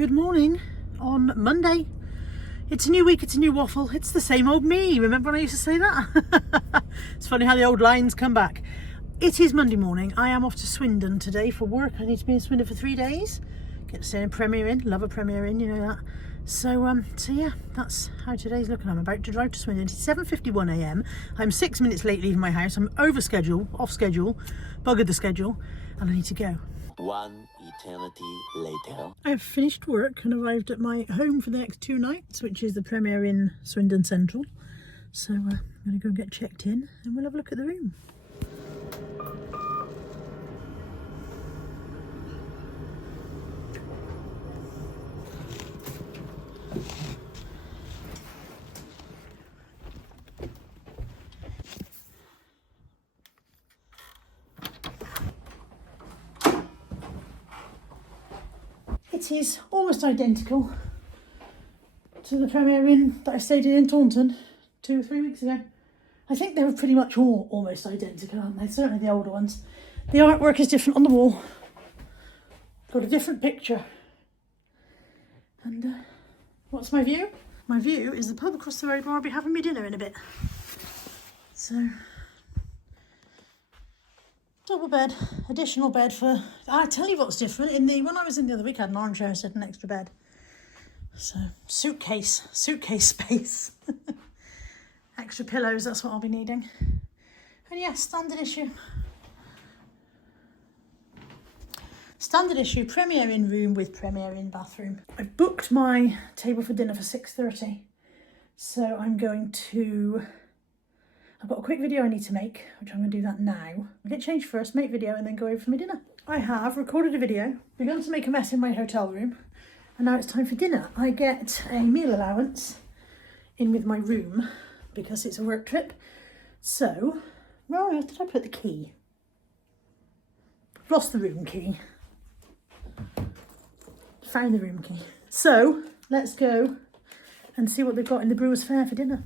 Good morning on Monday. It's a new week, it's a new waffle. It's the same old me. Remember when I used to say that? It's funny how the old lines come back. It is Monday morning. I am off to Swindon today for work. I need to be in Swindon for 3 days. Get to stay in Premier Inn. Love a Premier Inn, you know that. So yeah, that's how today's looking. I'm about to drive to Swindon. It's 7:51 a.m. I'm 6 minutes late leaving my house. I'm over schedule, off schedule, buggered the schedule, and I need to go. One eternity later. I've finished work and arrived at my home for the next 2 nights, which is the Premier Inn Swindon Central. So I'm going to go get checked in and we'll have a look at the room. It is almost identical to the Premier Inn that I stayed in Taunton 2 or 3 weeks ago. I think they were pretty much all almost identical, aren't they? Certainly the older ones. The artwork is different on the wall. Got a different picture. And what's my view? My view is the pub across the road where I'll be having my dinner in a bit. So, double bed, additional bed for... I'll tell you what's different. When I was in the other week, I had an armchair instead of an extra bed. So, suitcase space. Extra pillows, that's what I'll be needing. And yeah, standard issue. Standard issue, Premier Inn room with Premier Inn bathroom. I booked my table for dinner for 6:30. So I'm going to... I've got a quick video I need to make, which I'm going to do that now. I'll get changed first, make video, and then go over for my dinner. I have recorded a video, begun to make a mess in my hotel room, and now it's time for dinner. I get a meal allowance in with my room because it's a work trip. So, where did I put the key? I've lost the room key. Found the room key. So, let's go and see what they've got in the Brewers Fayre for dinner.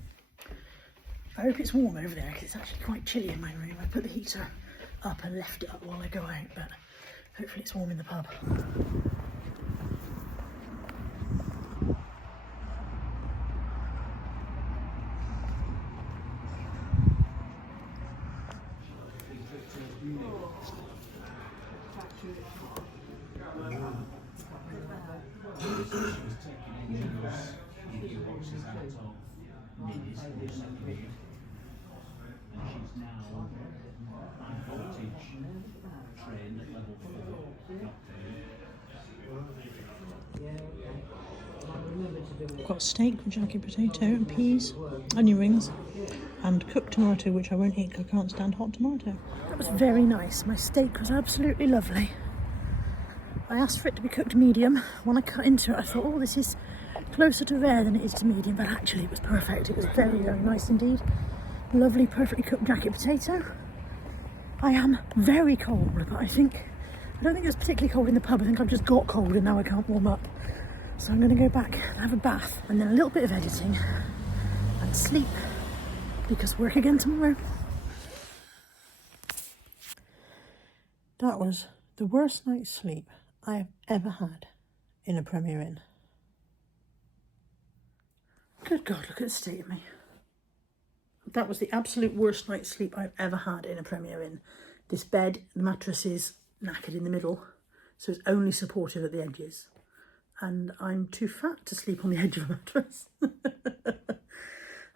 I hope it's warm over there because it's actually quite chilly in my room. I put the heater up and left it up while I go out, but hopefully it's warm in the pub. I've got steak with jacket potato and peas, onion rings, and cooked tomato, which I won't eat because I can't stand hot tomato. That was very nice. My steak was absolutely lovely. I asked for it to be cooked medium. When I cut into it, I thought, oh, this is closer to rare than it is to medium, but actually it was perfect. It was very, very nice indeed. Lovely, perfectly cooked jacket potato. I am very cold, but I don't think it was particularly cold in the pub. I think I've just got cold and now I can't warm up. So I'm going to go back and have a bath and then a little bit of editing and sleep because work again tomorrow. That was the worst night's sleep I have ever had in a Premier Inn. Good God, look at the state of me. That was the absolute worst night's sleep I've ever had in a Premier Inn. This bed, the mattress is knackered in the middle, so it's only supportive at the edges. And I'm too fat to sleep on the edge of a mattress.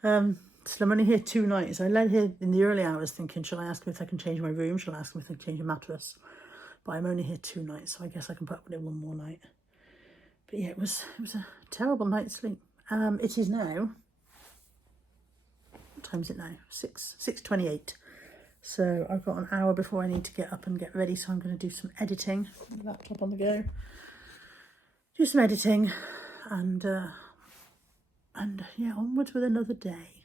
So I'm only here 2 nights. I led here in the early hours thinking, shall I ask them if I can change my room? Shall I ask them if I can change a mattress? But I'm only here 2 nights, so I guess I can put up with it 1 more night. But yeah, it was a terrible night's sleep. It is now, what time is it now? 6:28. So I've got an hour before I need to get up and get ready. So I'm going to do some editing. Laptop on the go. Do some editing and yeah, onwards with another day.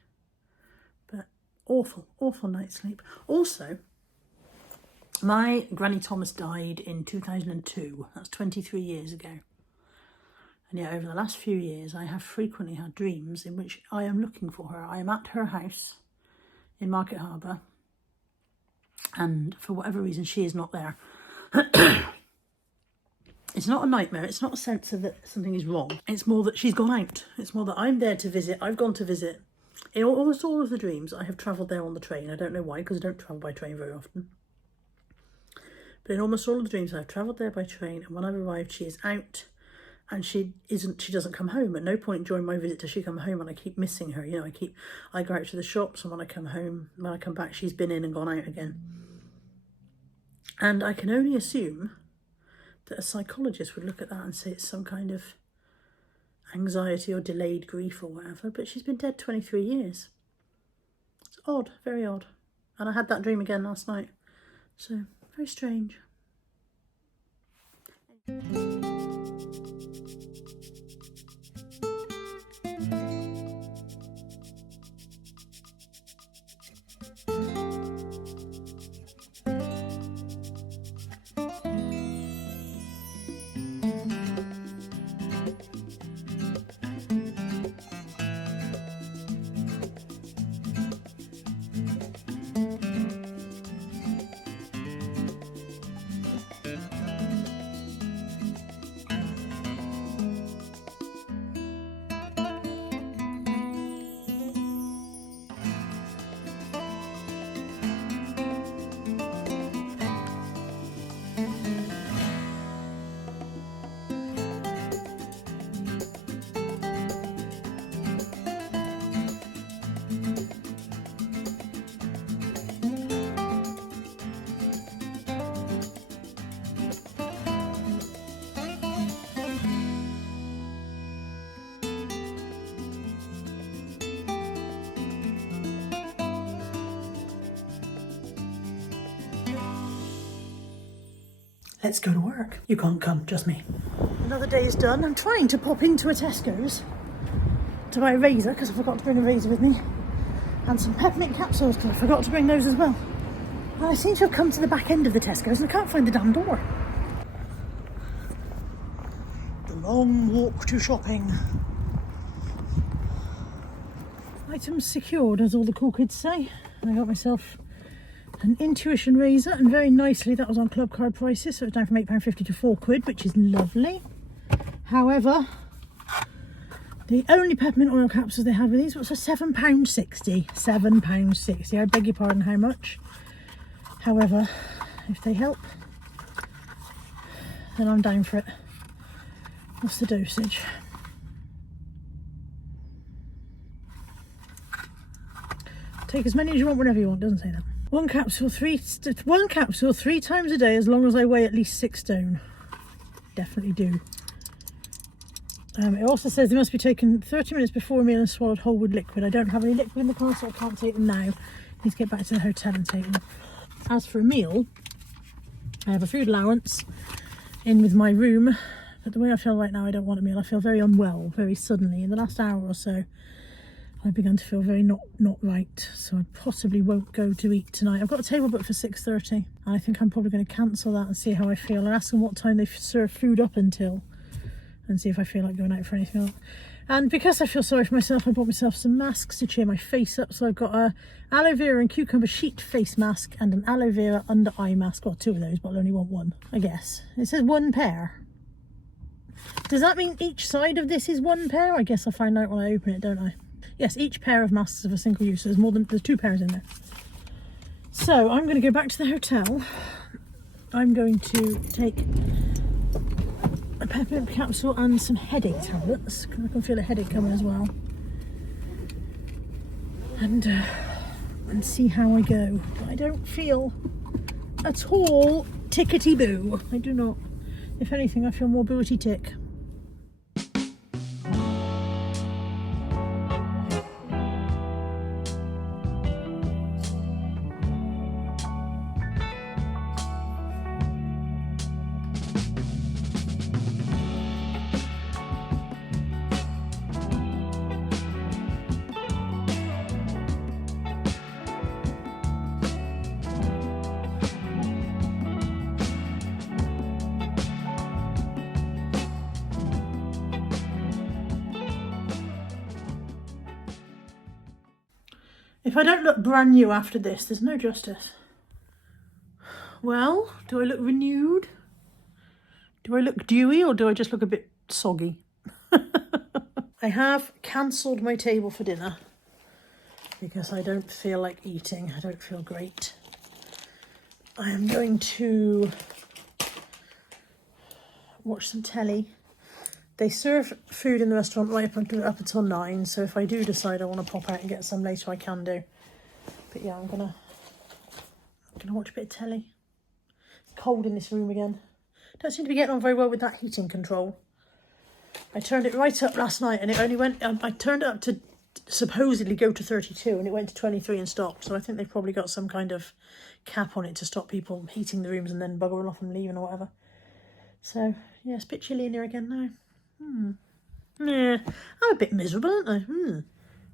But awful night's sleep. Also, my Granny Thomas died in 2002. That's 23 years ago. And yet over the last few years, I have frequently had dreams in which I am looking for her. I am at her house in Market Harbour, and for whatever reason, she is not there. It's not a nightmare. It's not a sense of that something is wrong. It's more that she's gone out. It's more that I'm there to visit. I've gone to visit. In almost all of the dreams, I have travelled there on the train. I don't know why, because I don't travel by train very often. But in almost all of the dreams, I've travelled there by train, and when I've arrived, she is out, and she doesn't come home. At no point during my visit does she come home, and I keep missing her. You know, I go out to the shops, and when I come home, when I come back, she's been in and gone out again. And I can only assume that a psychologist would look at that and say it's some kind of anxiety or delayed grief or whatever, but she's been dead 23 years. It's odd, very odd. And I had that dream again last night, so very strange. Let's go to work. You can't come, just me. Another day is done. I'm trying to pop into a Tesco's to buy a razor, because I forgot to bring a razor with me, and some peppermint capsules, because I forgot to bring those as well. And I seem to have come to the back end of the Tesco's and I can't find the damn door. The long walk to shopping. Items secured, as all the cool kids say. And I got myself an Intuition razor, and very nicely that was on club card prices, so it's down from £8.50 to £4, which is lovely. However, the only peppermint oil capsules they had with these was for £7.60. £7.60. I beg your pardon, how much? However, if they help, then I'm down for it. What's the dosage? Take as many as you want whenever you want, doesn't say that. One capsule three times a day, as long as I weigh at least 6 stone. Definitely do. It also says they must be taken 30 minutes before a meal and swallowed whole with liquid. I don't have any liquid in the car, so I can't take them now. Need to get back to the hotel and take them. As for a meal, I have a food allowance in with my room, but the way I feel right now, I don't want a meal. I feel very unwell, very suddenly. In the last hour or so, I've begun to feel very not right, so I possibly won't go to eat tonight. I've got a table booked for 6:30, and I think I'm probably going to cancel that and see how I feel, and ask them what time they serve food up until, and see if I feel like going out for anything else. And because I feel sorry for myself, I bought myself some masks to cheer my face up. So I've got a aloe vera and cucumber sheet face mask and an aloe vera under eye mask. Well, 2 of those, but I'll only want 1, I guess. It says 1 pair. Does that mean each side of this is 1 pair? I guess I'll find out when I open it, don't I? Yes, each pair of masks are for single use. So there's 2 pairs in there. So I'm going to go back to the hotel. I'm going to take a peppermint capsule and some headache tablets, because I can feel a headache coming as well. And see how I go. But I don't feel at all tickety-boo. I do not. If anything, I feel more booty tick. If I don't look brand new after this, there's no justice. Well, do I look renewed? Do I look dewy or do I just look a bit soggy? I have cancelled my table for dinner because I don't feel like eating. I don't feel great. I am going to watch some telly. They serve food in the restaurant right up until 9, so if I do decide I want to pop out and get some later, I can do. But yeah, I'm gonna watch a bit of telly. It's cold in this room again. Don't seem to be getting on very well with that heating control. I turned it right up last night and it only went, I turned it up to supposedly go to 32 and it went to 23 and stopped. So I think they've probably got some kind of cap on it to stop people heating the rooms and then buggering off and leaving or whatever. So yeah, it's a bit chilly in here again now. Yeah, I'm a bit miserable, aren't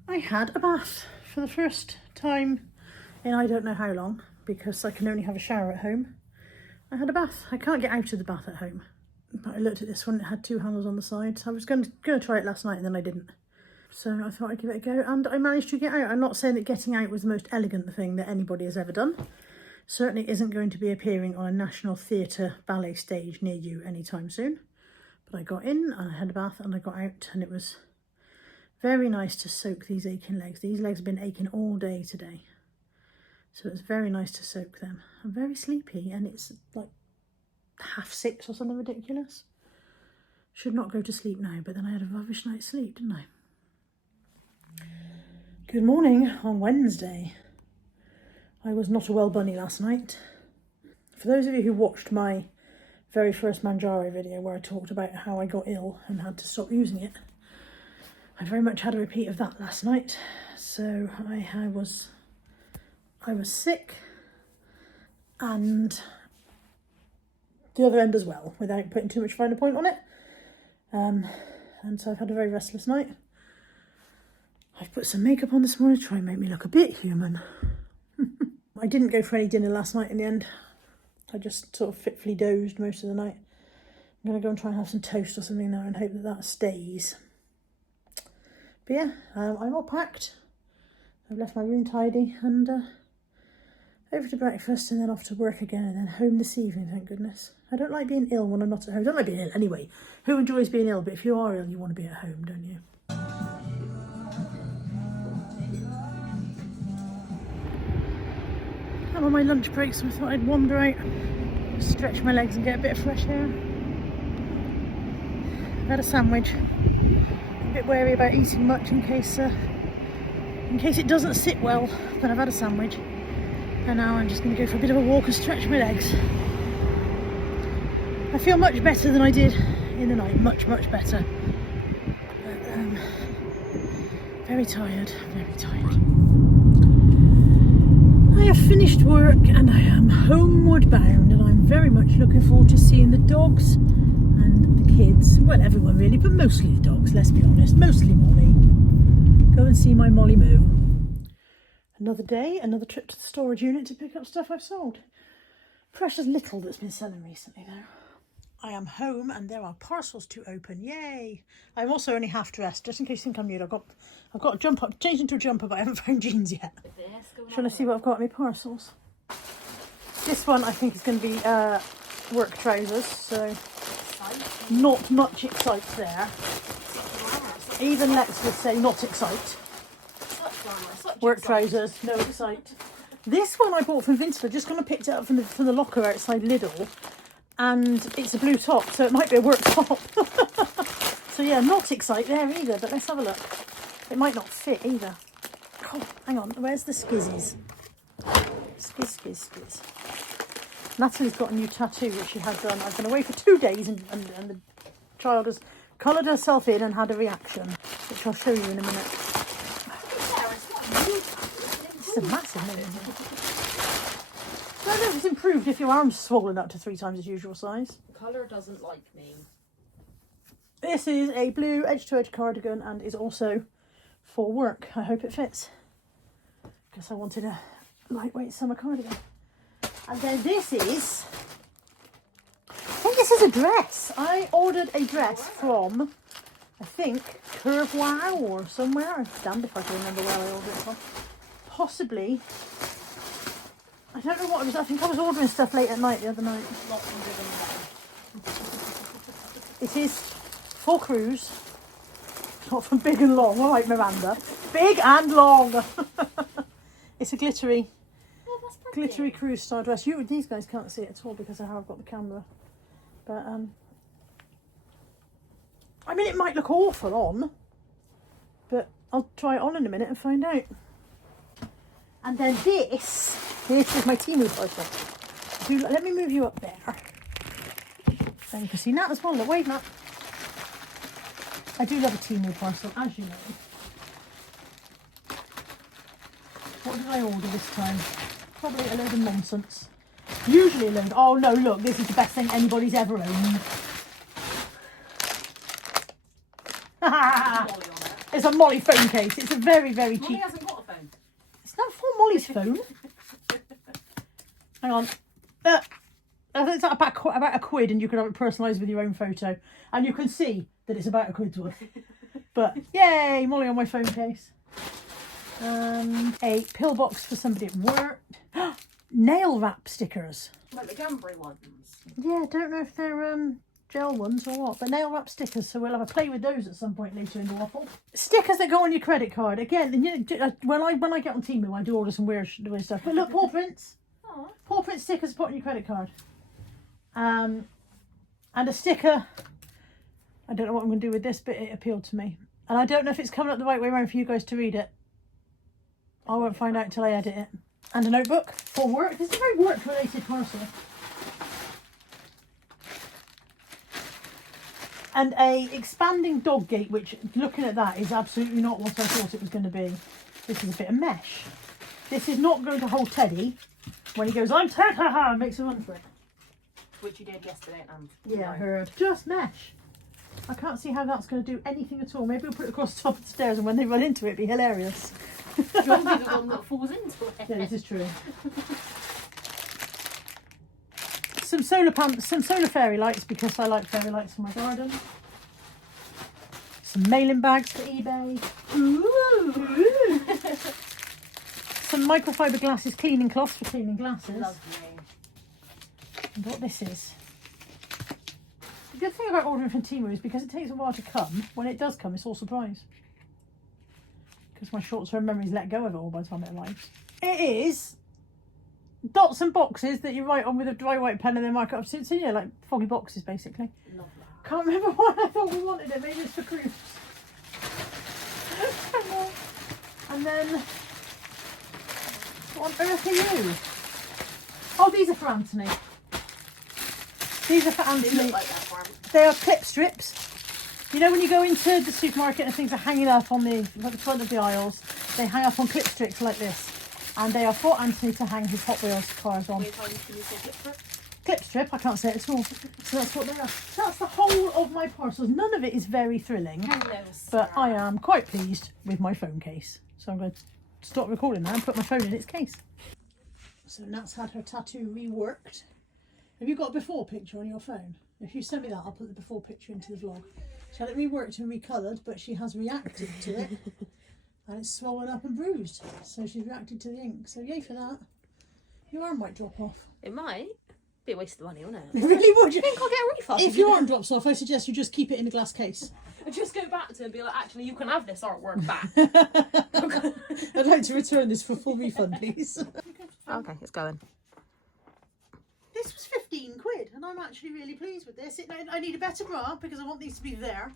I? I had a bath for the first time in I don't know how long because I can only have a shower at home. I had a bath. I can't get out of the bath at home. But I looked at this one, it had 2 handles on the side. So I was going to try it last night and then I didn't. So I thought I'd give it a go and I managed to get out. I'm not saying that getting out was the most elegant thing that anybody has ever done. Certainly isn't going to be appearing on a national theatre ballet stage near you anytime soon. But I got in and I had a bath and I got out and it was very nice to soak these aching legs. These legs have been aching all day today. So it's very nice to soak them. I'm very sleepy and it's like 6:30 or something ridiculous. Should not go to sleep now, but then I had a rubbish night's sleep, didn't I? Good morning on Wednesday. I was not a well bunny last night. For those of you who watched my very first Manjaro video where I talked about how I got ill and had to stop using it, I very much had a repeat of that last night. So I was sick and the other end as well, without putting too much finer point on it. And so I've had a very restless night. I've put some makeup on this morning to try and make me look a bit human. I didn't go for any dinner last night in the end. I just sort of fitfully dozed most of the night. I'm going to go and try and have some toast or something now and hope that that stays. But yeah, I'm all packed. I've left my room tidy and over to breakfast and then off to work again and then home this evening, thank goodness. I don't like being ill when I'm not at home. I don't like being ill anyway. Who enjoys being ill? But if you are ill, you want to be at home, don't you? I'm on my lunch break, so I thought I'd wander out, stretch my legs and get a bit of fresh air. I've had a sandwich. A bit wary about eating much in case it doesn't sit well, but I've had a sandwich. And now I'm just going to go for a bit of a walk and stretch my legs. I feel much better than I did in the night, much better. But very tired, very tired. I have finished work and I am homeward bound and I'm very much looking forward to seeing the dogs and the kids. Well, everyone really, but mostly the dogs, let's be honest, mostly Molly. Go and see my Molly Moo. Another day, another trip to the storage unit to pick up stuff I've sold. Precious little that's been selling recently though. I am home and there are parcels to open, yay! I'm also only half dressed, just in case you think I'm nude. I've got a jumper, changed into a jumper, but I haven't found jeans yet. Shall I see what I've got in my parcels? This one I think is going to be work trousers, so not much excite there. Even Lex would say not excite. Work trousers, no excite. This one I bought from Vince. Just gone and picked it up from the locker outside Lidl, and it's a blue top, so it might be a work top. So yeah, not excite there either. But let's have a look. It might not fit either. Oh, hang on, where's the skizzies? Skiz. Natalie's got a new tattoo which she had done. I've been away for 2 days and the child has coloured herself in and had a reaction, which I'll show you in a minute. It's a massive name, isn't it? I don't know if it's improved if your arm's swollen up to 3 times its usual size. The colour doesn't like me. This is a blue edge-to-edge cardigan and is also for work. I hope it fits. Because I wanted a lightweight summer cardigan. And then this is... I think this is a dress. I ordered a dress from, I think, Carvery or somewhere. I'm damned if I can remember where I ordered it from. Possibly. I don't know what it was. I think I was ordering stuff late at night the other night. It is for cruise. Not from big and long, like Miranda. Big and long. It's a glittery cruise style dress. These guys can't see it at all because of how I've got the camera. But I mean, it might look awful on, but I'll try it on in a minute and find out. And then this is my Temu parcel. Let me move you up there. Then you can see Nat as well. Look, wave Nat. I do love a Temu parcel, as you know. What did I order this time? Probably a load of nonsense. Usually a load. Oh no, look, this is the best thing anybody's ever owned. It's a Molly phone case. It's a very, very cheap. Molly hasn't got a phone. It's not for Molly's phone. Hang on. It's about a quid, and you can have it personalised with your own photo. And you can see that it's about a quid's worth. But yay, Molly on my phone case. A pillbox for somebody at work. Nail wrap stickers. Like the Gambry ones. Yeah, don't know if they're gel ones or what, but nail wrap stickers. So we'll have a play with those at some point later in the waffle. Stickers that go on your credit card. Again, you know, when I get on Temu, I do order some weird stuff. But look, paw prints. Oh. Paw print stickers to put on your credit card. And a sticker. I don't know what I'm going to do with this, but it appealed to me. And I don't know if it's coming up the right way around for you guys to read it. I won't find out until I edit it. And a notebook for work. This is a very work-related parcel. And a expanding dog gate, which, looking at that, is absolutely not what I thought it was going to be. This is a bit of mesh. This is not going to hold Teddy when he goes, I'm Ted, haha, and makes a run for it. Which you did yesterday, and yeah, I heard. Just mesh. I can't see how that's going to do anything at all. Maybe we'll put it across the top of the stairs, and when they run into it, it'll be hilarious. You'll be the one that falls into it. Yeah, this is true. Some solar fairy lights, because I like fairy lights in my garden. Some mailing bags for eBay. Ooh. Some microfiber glasses cleaning cloths for cleaning glasses. Lovely. And what this is. The good thing about ordering from Temu is because it takes a while to come, when it does come, it's all surprise. Because my short-term memories let go of it all by the time it arrives. It is dots and boxes that you write on with a dry white pen and then mark it up. So yeah, like foggy boxes basically. Lovely. Can't remember why I thought we wanted it. Maybe it's for cruise. And then, what on earth are you? Oh, these are for Anthony. These are for They Anthony. look like that for him. They are clip strips. You know when you go into the supermarket and things are hanging up on the front of the aisles, they hang up on clip strips like this. And they are for Anthony to hang his Hot Wheels cars on. Can you say clip strip? Clip strip, I can't say it at all. So that's what they are. So that's the whole of my parcels. None of it is very thrilling. Hello, But sir. I am quite pleased with my phone case. So I'm going to stop recording now and put my phone in its case. So Nat's had her tattoo reworked. Have you got a before picture on your phone? If you send me that, I'll put the before picture into the vlog. She had it reworked and recoloured, but she has reacted to it. And it's swollen up and bruised. So she's reacted to the ink. So yay for that. Your arm might drop off. It might be a waste of money, wouldn't It it? really would. I think I'll get a refund. If your arm drops off, I suggest you just keep it in a glass case. Just go back to it and be like, actually, you can have this artwork back. I'd like to return this for full refund, please. Okay, it's going. This was 15 quid, and I'm actually really pleased with this. I need a better bra because I want these to be there.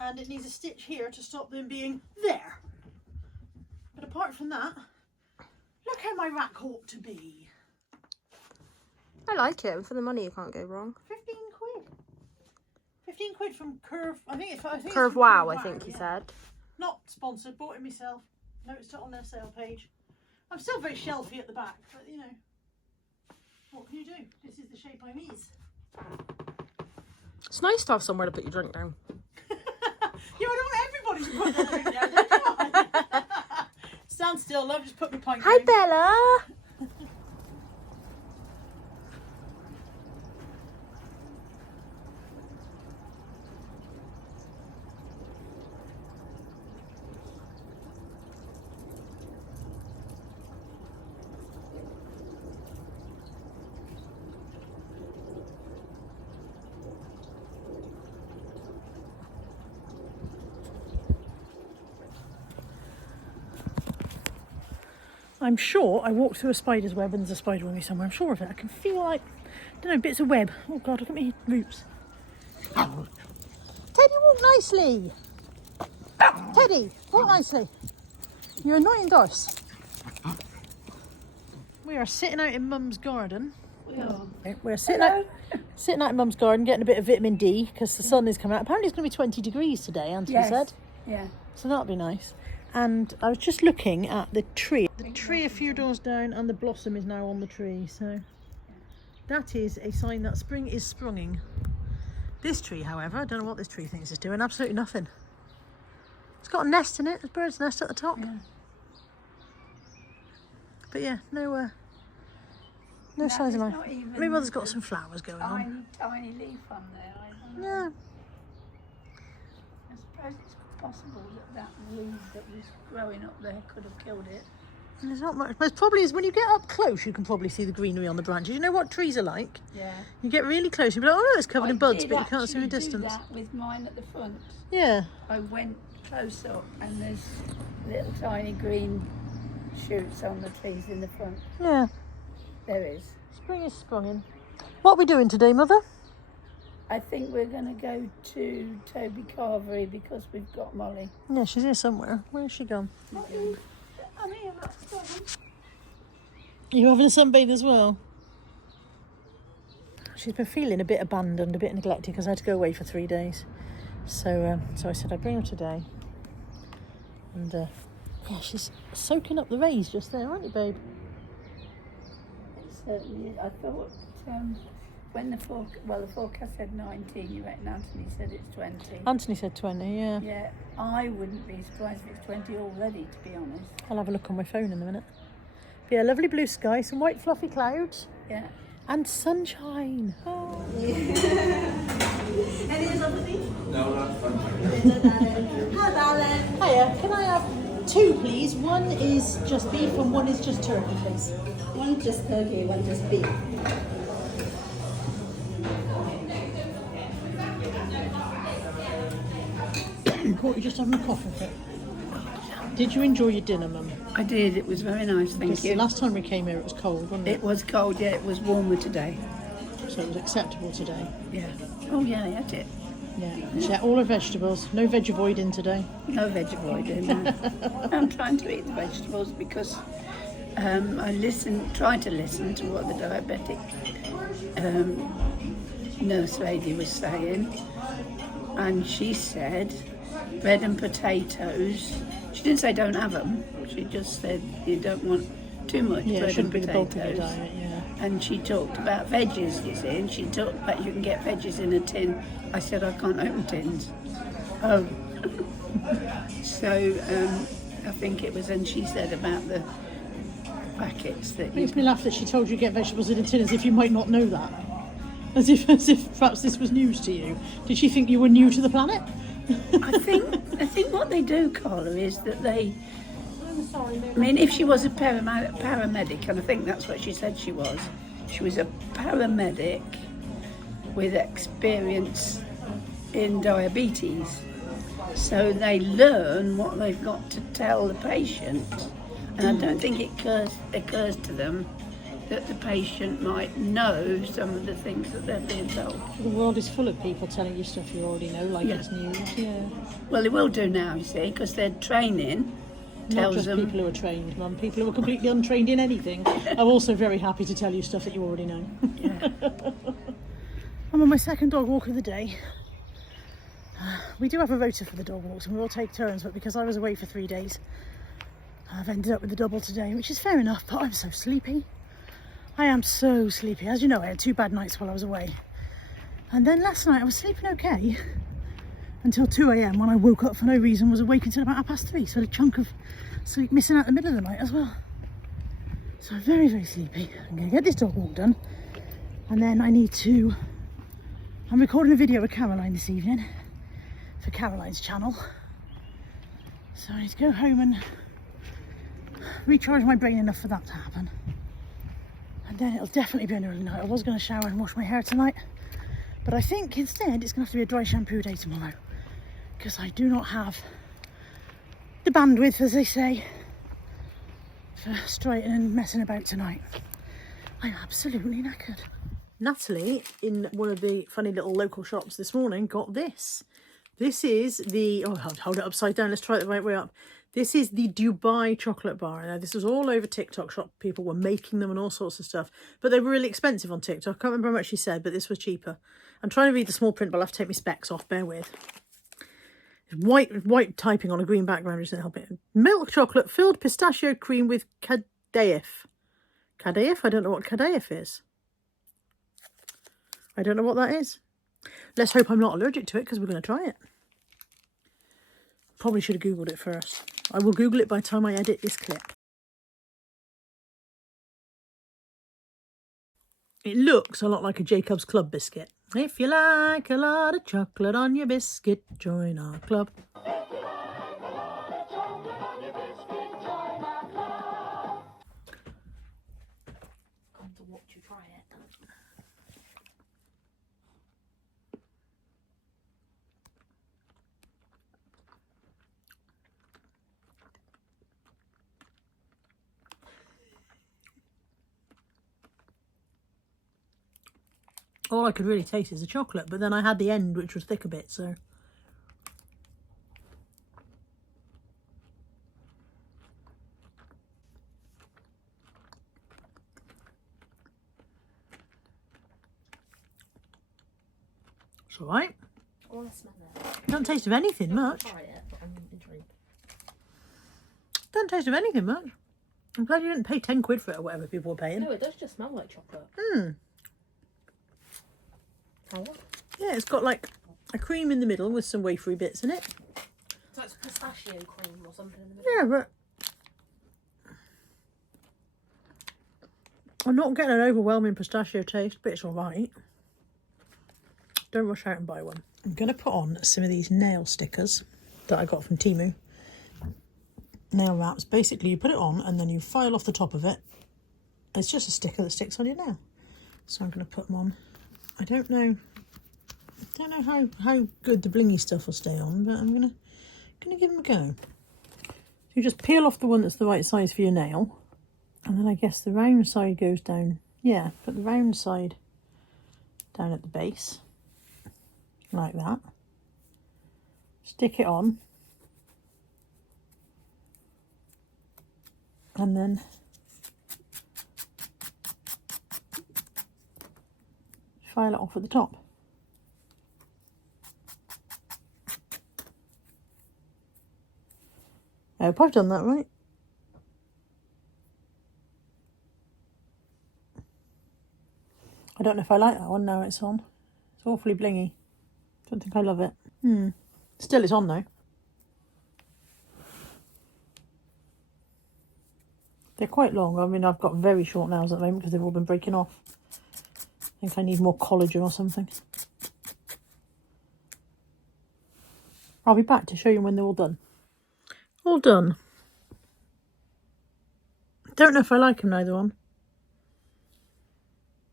And it needs a stitch here to stop them being there. But apart from that, look how my rack ought to be. I like it. For the money, you can't go wrong. 15 quid. 15 quid from Curve. I think it's Curve from Wow, I Wow, think you yeah. said. Not sponsored, bought it myself. Noticed it on their sale page. I'm still very shelfy at the back, but you know, what can you do? This is the shape I'm is. It's nice to have somewhere to put your drink down. Yeah, I don't want everybody to put their drink down, don't I? Stand still, love, just put my pint Hi, down. Bella. I'm sure I walked through a spider's web and there's a spider on me somewhere. I'm sure of it. I can feel like, I don't know, bits of web. Oh God, look at me roots. Teddy, walk nicely. Teddy, walk nicely. You're annoying Doris. We are sitting out in Mum's garden. We're sitting out in Mum's garden getting a bit of vitamin D because the sun is coming out. Apparently it's going to be 20 degrees today, Anthony said. Yeah. So that'll be nice. And I was just looking at the tree. The tree a few doors down and the blossom is now on the tree. So that is a sign that spring is sprunging. This tree, however, I don't know what this tree thinks it's doing. Absolutely nothing. It's got a nest in it. There's a bird's nest at the top. Yeah. But yeah, no signs of life. Maybe Mother's got some flowers going on. Tiny leaf on there. I don't know. Yeah. I suppose it's possible that weed that was growing up there could have killed it. And there's not much. But it probably is when you get up close, you can probably see the greenery on the branches. You know what trees are like? Yeah. You get really close, you'll be like, oh no, it's covered in buds, but you can't see in the distance. I did actually do that with mine at the front. Yeah. I went close up and there's little tiny green shoots on the trees in the front. Yeah. There is. Spring is sprung. What are we doing today, Mother? I think we're going to go to Toby Carvery because we've got Molly. Yeah, she's here somewhere. Where's she gone? I'm here, that's Are you having a sunbathe as well? She's been feeling a bit abandoned, a bit neglected because I had to go away for 3 days. So I said I'd bring her today. And yeah, she's soaking up the rays just there, aren't you, babe? Certainly, I thought when the forecast said 19, you reckon Anthony said it's 20. Anthony said 20, yeah. Yeah, I wouldn't be surprised if it's 20 already, to be honest. I'll have a look on my phone in a minute. But yeah, lovely blue sky, some white fluffy clouds. Yeah. And sunshine. Oh. Hiya, can I have 2 please? One is just beef and one is just turkey, please. One just turkey, one just beef. Caught you just having a coffee fit. Did you enjoy your dinner, Mum? I did, it was very nice, thank you. Last time we came here it was cold, wasn't it? It was cold, yeah, it was warmer today. So it was acceptable today. Yeah. Oh yeah, I had it. Yeah. She ate all her vegetables. No veg avoid in today. No veg avoid in there. I'm trying to eat the vegetables because I try to listen to what the diabetic nurse lady was saying, and she said bread and potatoes. She didn't say don't have them. She just said you don't want too much bread and shouldn't be potatoes. the bulk of the diet, yeah. And she talked about veggies, you see, and she talked about you can get veggies in a tin. I said I can't open tins. Oh. So I think it was, and she said about the packets that you... Makes me laugh that she told you to get vegetables in a tin as if you might not know that. As if perhaps this was news to you. Did she think you were new to the planet? I think what they do, Carla, is that they... I mean, if she was a paramedic, and I think that's what she said she was a paramedic with experience in diabetes. So they learn what they've got to tell the patient. And I don't think it occurs to them that the patient might know some of the things that they're being told. The world is full of people telling you stuff you already know, like it's news. Yeah. Well, they will do now, you see, because their training tells Not just them... people who are trained, Mum. People who are completely untrained in anything are also very happy to tell you stuff that you already know. Yeah. I'm on my second dog walk of the day. We do have a rota for the dog walks and we all take turns, but because I was away for 3 days, I've ended up with the double today, which is fair enough, but I'm so sleepy. I am so sleepy. As you know, I had 2 bad nights while I was away. And then last night I was sleeping okay until 2 a.m. when I woke up for no reason, was awake until about 3:30. So a chunk of sleep missing out the middle of the night as well. So I'm very, very sleepy. I'm going to get this dog walk done. And then I'm recording a video with Caroline this evening for Caroline's channel. So I need to go home and recharge my brain enough for that to happen. And then it'll definitely be an early night. I was going to shower and wash my hair tonight, but I think instead it's going to have to be a dry shampoo day tomorrow, because I do not have the bandwidth, as they say, for straightening and messing about tonight. I'm absolutely knackered. Natalie, in one of the funny little local shops this morning, got this. This is the, oh, I'll hold it upside down. Let's try it the right way up. This is the Dubai chocolate bar. Now, this was all over TikTok shop. People were making them and all sorts of stuff. But they were really expensive on TikTok. I can't remember how much she said, but this was cheaper. I'm trying to read the small print, but I'll have to take my specs off. Bear with. It's white typing on a green background just to help it. Milk chocolate filled pistachio cream with kadayif. Kadayif? I don't know what kadayif is. I don't know what that is. Let's hope I'm not allergic to it because we're going to try it. Probably should have Googled it first. I will Google it by the time I edit this clip. It looks a lot like a Jacob's Club biscuit. If you like a lot of chocolate on your biscuit, join our club. Come to watch you try it. All I could really taste is the chocolate, but then I had the end, which was thick a bit, so. It's all right. I want to smell it. Don't taste of anything much. Try it, but I'm intrigued. Don't taste of anything much. I'm glad you didn't pay 10 quid for it or whatever people were paying. No, it does just smell like chocolate. Oh. Yeah, it's got like a cream in the middle with some wafery bits in it. So it's pistachio cream or something in the middle. Yeah, but I'm not getting an overwhelming pistachio taste, but it's all right. Don't rush out and buy one. I'm going to put on some of these nail stickers that I got from Temu. Nail wraps. Basically, you put it on and then you file off the top of it. It's just a sticker that sticks on your nail. So I'm going to put them on. I don't know how good the blingy stuff will stay on, but I'm gonna give them a go. So you just peel off the one that's the right size for your nail, and then I guess the round side goes down. Yeah, put the round side down at the base, like that. Stick it on, and then file it off at the top. I hope I've done that right. I don't know if I like that one now it's on. It's awfully blingy. Don't think I love it. Still it's on though. They're quite long. I mean, I've got very short nails at the moment because they've all been breaking off. I think I need more collagen or something. I'll be back to show you when they're all done. All done. Don't know if I like them, neither one.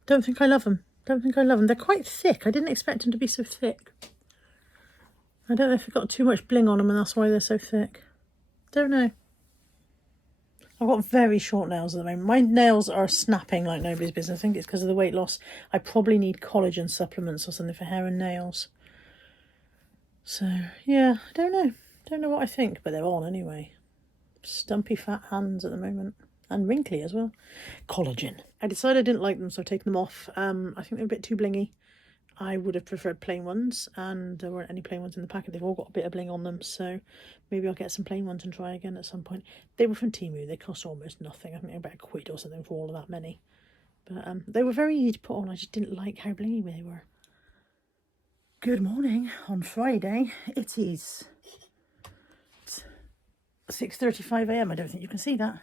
Don't think I love them. Don't think I love them. They're quite thick. I didn't expect them to be so thick. I don't know if I've got too much bling on them and that's why they're so thick. Don't know. I've got very short nails at the moment. My nails are snapping like nobody's business. I think it's because of the weight loss. I probably need collagen supplements or something for hair and nails. So, yeah, I don't know. Don't know what I think, but they're on anyway. Stumpy fat hands at the moment. And wrinkly as well. Collagen. I decided I didn't like them, so I've taken them off. I think they're a bit too blingy. I would have preferred plain ones, and there weren't any plain ones in the packet. They've all got a bit of bling on them, so maybe I'll get some plain ones and try again at some point. They were from Temu. They cost almost nothing. I think they're about £1 or something for all of that many. But they were very easy to put on. I just didn't like how blingy they were. Good morning on Friday. It is 6:35 a.m. I don't think you can see that.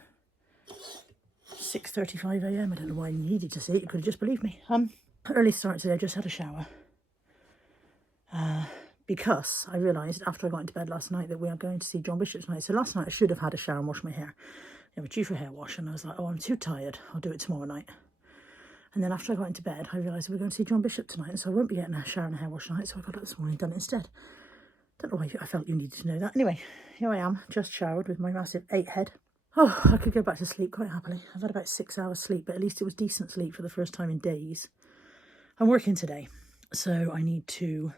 6:35 a.m. I don't know why you needed to see it. You could have just believed me. Early start today. I just had a shower. Because I realised after I got into bed last night that we are going to see John Bishop tonight. So last night I should have had a shower and washed my hair. I was due for a hair wash and I was like, oh, I'm too tired. I'll do it tomorrow night. And then after I got into bed, I realised we're going to see John Bishop tonight, and so I won't be getting a shower and a hair wash tonight, so I got up this morning and done it instead. Don't know why I felt you needed to know that. Anyway, here I am, just showered with my massive 8 head. Oh, I could go back to sleep quite happily. I've had about 6 hours sleep, but at least it was decent sleep for the first time in days. I'm working today, so I need to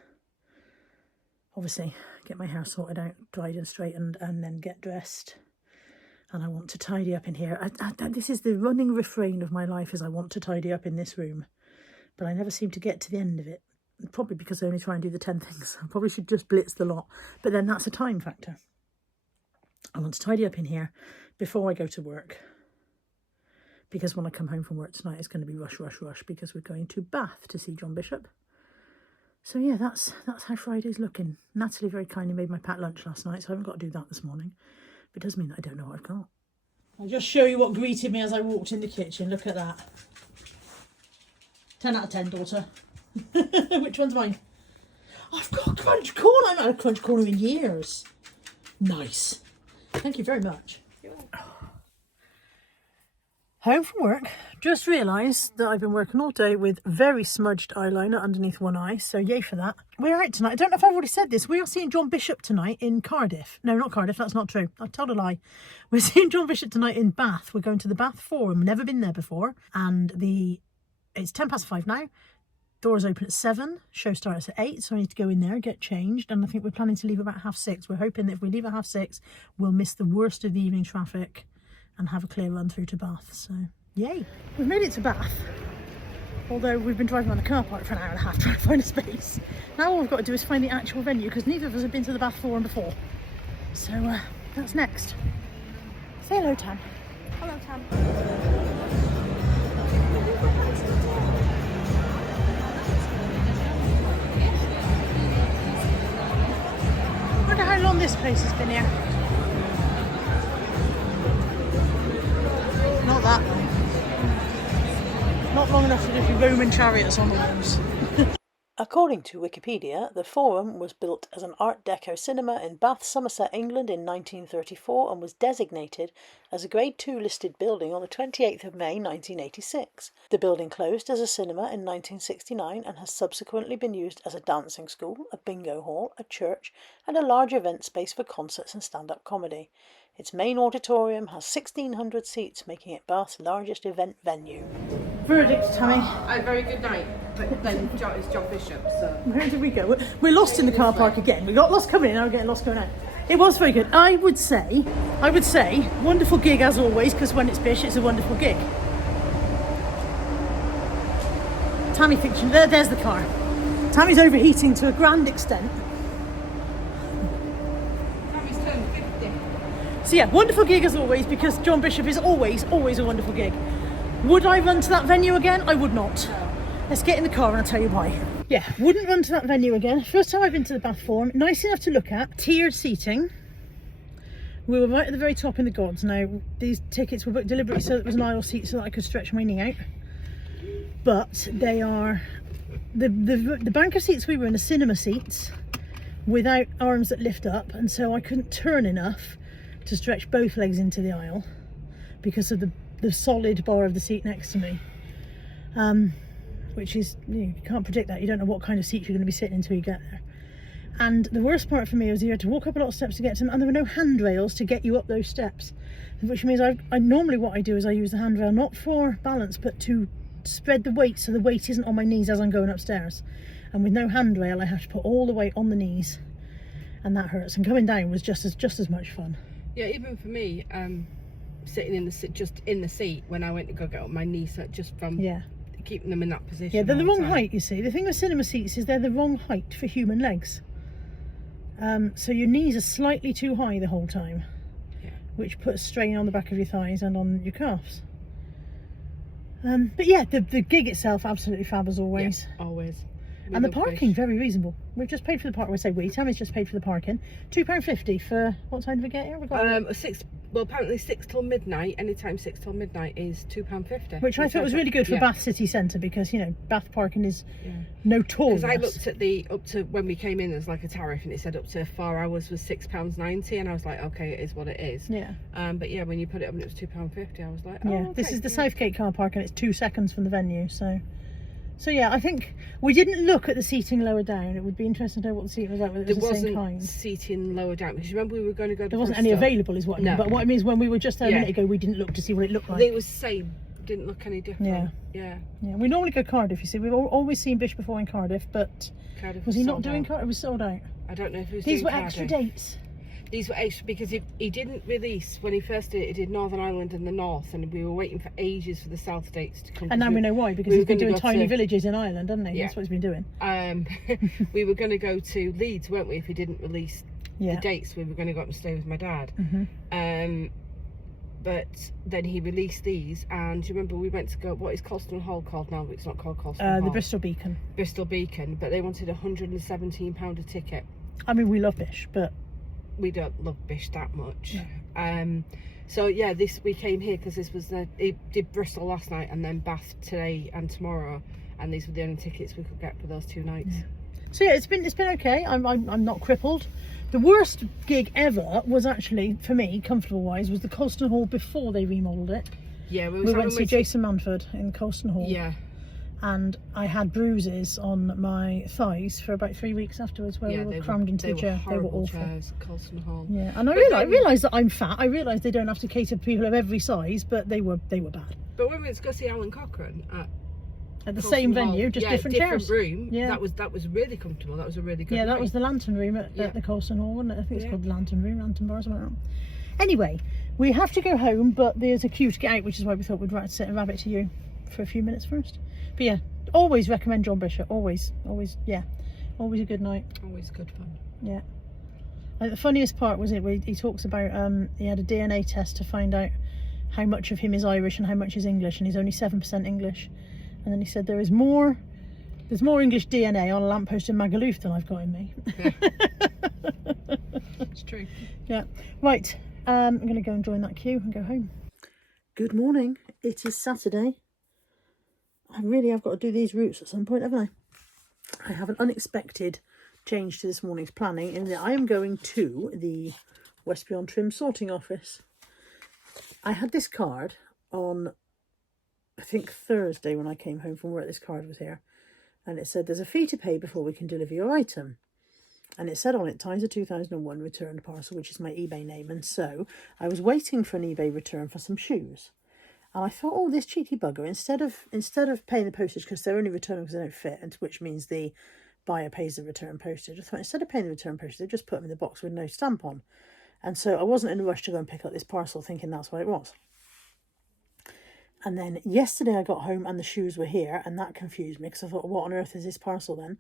obviously get my hair sorted out, dried and straightened, and then get dressed. And I want to tidy up in here. This is the running refrain of my life, is I want to tidy up in this room. But I never seem to get to the end of it. Probably because I only try and do the 10 things. I probably should just blitz the lot. But then that's a time factor. I want to tidy up in here before I go to work. Because when I come home from work tonight, it's going to be rush, rush, rush. Because we're going to Bath to see John Bishop. So yeah, that's how Friday's looking. Natalie very kindly made my packed lunch last night, so I haven't got to do that this morning. But it does mean that I don't know what I've got. I'll just show you what greeted me as I walked in the kitchen. Look at that. 10 out of 10, daughter. Which one's mine? I've got crunch corn. I haven't had a crunch corn in years. Nice. Thank you very much. Home from work. Just realised that I've been working all day with very smudged eyeliner underneath one eye, so yay for that. We're out tonight. I don't know if I've already said this. We are seeing John Bishop tonight in Cardiff. No, not Cardiff. That's not true. I told a lie. We're seeing John Bishop tonight in Bath. We're going to the Bath Forum. Never been there before. And it's 5:10 now. Doors open at 7. Show starts at 8. So I need to go in there, get changed. And I think we're planning to leave about 6:30. We're hoping that if we leave at 6:30, we'll miss the worst of the evening traffic and have a clear run through to Bath. So yay. We've made it to Bath, although we've been driving around the car park for an hour and a half trying to find a space. Now all we've got to do is find the actual venue, because neither of us have been to the Bath Forum before. So that's next. Say hello, Tam. Hello, Tam. I wonder how long this place has been here. Not that long. Not long enough for the Roman chariots on the walls. According to Wikipedia, the Forum was built as an Art Deco cinema in Bath, Somerset, England in 1934 and was designated as a Grade 2 listed building on the 28th of May 1986. The building closed as a cinema in 1969 and has subsequently been used as a dancing school, a bingo hall, a church and a large event space for concerts and stand-up comedy. Its main auditorium has 1,600 seats, making it Bath's largest event venue. Verdict, Tammy. A very good night, but then it's John Bishop, so... Where did we go? We're lost in the car park again. We got lost coming in, now we're getting lost going out. It was very good. I would say, wonderful gig as always, because when it's Bish, it's a wonderful gig. Tammy thinks, there's the car. Tammy's overheating to a grand extent. So yeah, wonderful gig as always, because John Bishop is always a wonderful gig. Would I run to that venue again? I would not. Let's get in the car and I'll tell you why. Yeah, wouldn't run to that venue again. First time I've been to the Bath Forum. Nice enough to look at. Tiered seating. We were right at the very top in the gods. Now, these tickets were booked deliberately so there was an aisle seat so that I could stretch my knee out. But they are... The bank of seats we were in are cinema seats without arms that lift up, and so I couldn't turn enough to stretch both legs into the aisle because of the solid bar of the seat next to me, which is, you can't predict that. You don't know what kind of seat you're going to be sitting until you get there. And the worst part for me was you had to walk up a lot of steps to get to them, and there were no handrails to get you up those steps, which means I normally what I do is I use the handrail not for balance but to spread the weight so the weight isn't on my knees as I'm going upstairs. And with no handrail I have to put all the weight on the knees, and that hurts. And coming down was just as much fun. Yeah, even for me, sitting in the seat when I went to go get up, my knees hurt just from keeping them in that position. Yeah, they're the wrong height, you see. The thing with cinema seats is they're the wrong height for human legs. So your knees are slightly too high the whole time, which puts strain on the back of your thighs and on your calves. But yeah, the gig itself, absolutely fab as always. Yeah, always. And the parking, very reasonable. We've just paid for the park. Tammy's just paid for the parking. £2.50 for what time did we get here? We got 6. Well, apparently 6 till midnight. Anytime 6 till midnight is £2.50. Which I thought was really good for Bath city centre, because Bath parking is notorious. Because I looked at up to when we came in, there's like a tariff, and it said up to 4 hours was £6.90, and I was like, okay, it is what it is. Yeah. But yeah, when you put it up and it was £2.50, I was like, oh, okay. This is the Southgate car park, and it's 2 seconds from the venue, so So yeah, I think we didn't look at the seating lower down. It would be interesting to know what the seating was like, whether it was the same kind. Seating lower down, because remember we were going to go to There wasn't any Postal. available is what I mean. No. But what I mean is when we were just there a minute ago, we didn't look to see what it looked like. It was the same, didn't look any different. Yeah. We normally go Cardiff, you see. We've always seen Bish before in Cardiff, but Cardiff was he not sold doing out. Cardiff? It was sold out. I don't know if it was These doing were Cardiff. extra dates. These were extra because he didn't release, when he first did it, he did Northern Ireland and the North, and we were waiting for ages for the South dates to come. And now we know why, because he's been doing tiny villages in Ireland, hasn't he? Yeah. That's what he's been doing. We were going to go to Leeds, weren't we, if he didn't release Yeah. the dates. We were going to go up and stay with my dad. But then he released these, and do you remember we went to go, what is Colston Hall called now? It's not called Colston Hall. The Bristol Beacon. Bristol Beacon, but they wanted £117 a ticket. I mean, we love Bish, but We don't love Bish that much. No. So yeah, we came here because this was he did Bristol last night and then Bath today and tomorrow, and these were the only tickets we could get for those 2 nights. So yeah, it's been okay. I'm not crippled. The worst gig ever was actually, for me, comfortable wise, was the Colston Hall before they remodelled it. Yeah, we went to see Jason Manford in Colston Hall. Yeah. And I had bruises on my thighs for about 3 weeks afterwards, where we were crammed into the chair. They were awful. Chairs, Colston Hall. Yeah, and I realised that I'm fat. I realised they don't have to cater for people of every size, but they were bad. But when we went to go see Alan Cochrane at the Colston same Hall, venue, just different chairs. Room. Yeah, that was really comfortable. That was a really good. Yeah, that night. was the Lantern Room at the Colston Hall, wasn't it? I think it's called the Lantern Room, Lantern Bar, something like that. Anyway, we have to go home, but there's a queue to get out, which is why we thought we'd sit and rabbit to you for a few minutes first. But yeah, always recommend John Bishop. Always, yeah, always a good night. Always good fun. Yeah. And the funniest part was it where he talks about he had a DNA test to find out how much of him is Irish and how much is English, and he's only 7% English. And then he said there's more English DNA on a lamppost in Magaluf than I've got in me. Yeah. It's true. Yeah. Right. I'm going to go and join that queue and go home. Good morning. It is Saturday. I've got to do these routes at some point, haven't I? I have an unexpected change to this morning's planning in that I am going to the Westby-on-Trim sorting office. I had this card on, I think, Thursday when I came home from work. This card was here, and it said there's a fee to pay before we can deliver your item. And it said on it, Tizer 2001 returned parcel, which is my eBay name. And so I was waiting for an eBay return for some shoes. And I thought, oh, this cheeky bugger, instead of paying the postage, because they're only returning because they don't fit, and which means the buyer pays the return postage, I thought instead of paying the return postage, they just put them in the box with no stamp on. And so I wasn't in a rush to go and pick up this parcel thinking that's what it was. And then yesterday I got home and the shoes were here, and that confused me because I thought, what on earth is this parcel then?